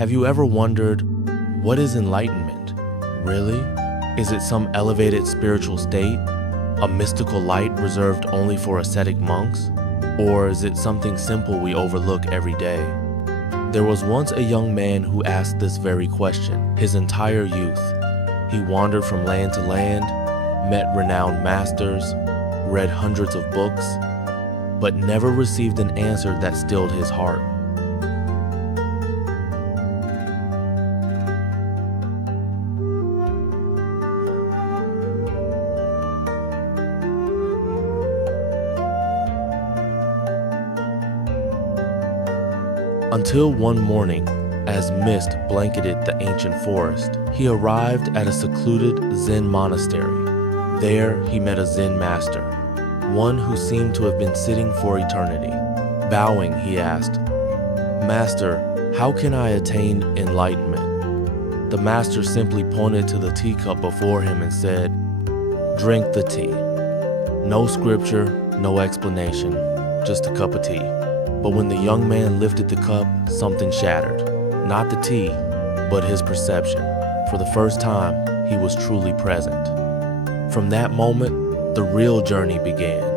Have you ever wondered, what is enlightenment? Really? Is it some elevated spiritual state? A mystical light reserved only for ascetic monks? Or is it something simple we overlook every day? There was once a young man who asked this very question his entire youth. He wandered from land to land, met renowned masters, read hundreds of books, but never received an answer that stilled his heart. Until one morning, as mist blanketed the ancient forest, he arrived at a secluded Zen monastery. There, he met a Zen master, one who seemed to have been sitting for eternity. Bowing, he asked, "Master, how can I attain enlightenment?" The master simply pointed to the teacup before him and said, "Drink the tea." No scripture, no explanation, just a cup of tea. But when the young man lifted the cup, something shattered. Not the tea, but his perception. For the first time, he was truly present. From that moment, the real journey began.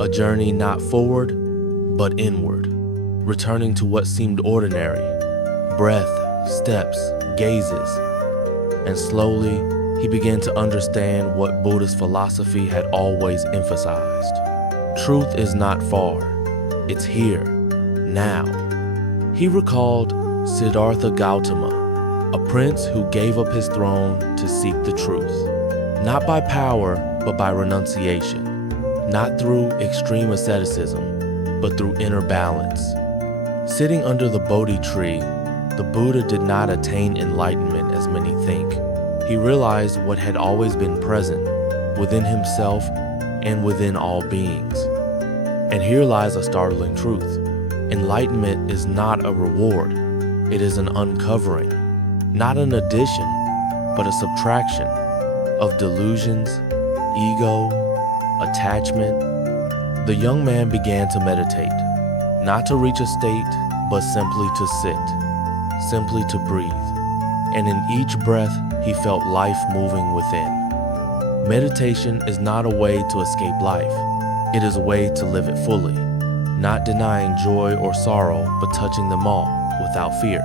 A journey not forward, but inward, returning to what seemed ordinary, breath, steps, gazes, and slowly he began to understand what Buddhist philosophy had always emphasized. Truth is not far, it's here, now. He recalled Siddhartha Gautama, a prince who gave up his throne to seek the truth, not by power, but by renunciation. Not through extreme asceticism, but through inner balance. Sitting under the Bodhi tree, the Buddha did not attain enlightenment as many think. He realized what had always been present within himself and within all beings. And here lies a startling truth. Enlightenment is not a reward. It is an uncovering, not an addition, but a subtraction of delusions, ego, attachment. The young man began to meditate, not to reach a state, but simply to sit, simply to breathe. And in each breath, he felt life moving within. Meditation is not a way to escape life. It is a way to live it fully, not denying joy or sorrow, but touching them all without fear.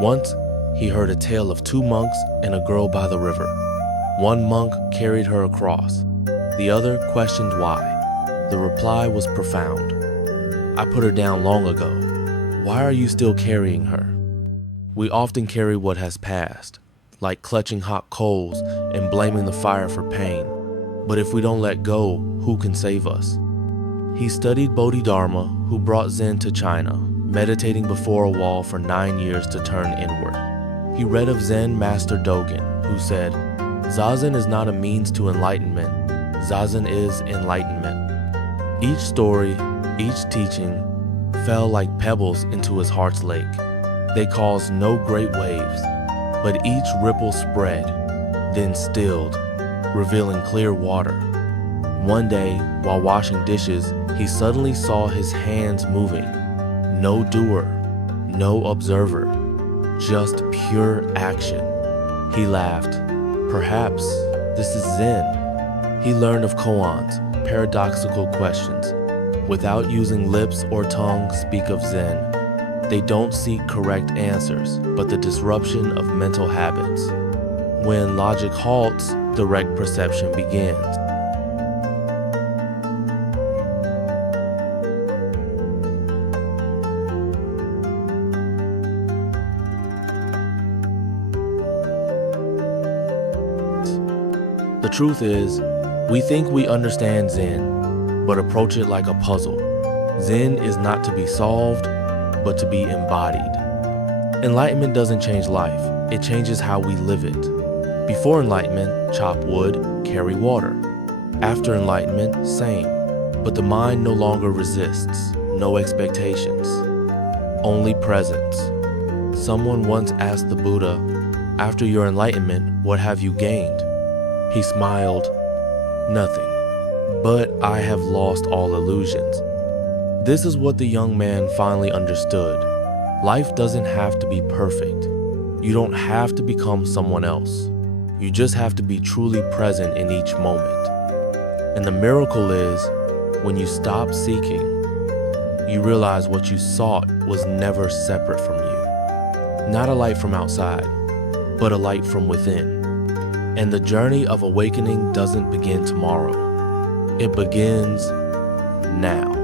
Once, he heard a tale of two monks and a girl by the river. One monk carried her across. The other questioned why. The reply was profound. "I put her down long ago. Why are you still carrying her?" We often carry what has passed, like clutching hot coals and blaming the fire for pain. But if we don't let go, who can save us? He studied Bodhidharma, who brought Zen to China, meditating before a wall for 9 years to turn inward. He read of Zen Master Dogen, who said, "Zazen is not a means to enlightenment. Zazen is enlightenment." Each story, each teaching, fell like pebbles into his heart's lake. They caused no great waves, but each ripple spread, then stilled, revealing clear water. One day, while washing dishes, he suddenly saw his hands moving. No doer, no observer, just pure action. He laughed. Perhaps this is Zen. He learned of koans, paradoxical questions. Without using lips or tongue, speak of Zen. They don't seek correct answers, but the disruption of mental habits. When logic halts, direct perception begins. The truth is, we think we understand Zen, but approach it like a puzzle. Zen is not to be solved, but to be embodied. Enlightenment doesn't change life, it changes how we live it. Before enlightenment, chop wood, carry water. After enlightenment, same. But the mind no longer resists, no expectations, only presence. Someone once asked the Buddha, after your enlightenment, what have you gained? He smiled, nothing, but I have lost all illusions. This is what the young man finally understood. Life doesn't have to be perfect. You don't have to become someone else. You just have to be truly present in each moment. And the miracle is, when you stop seeking, you realize what you sought was never separate from you. Not a light from outside, but a light from within. And the journey of awakening doesn't begin tomorrow. It begins now.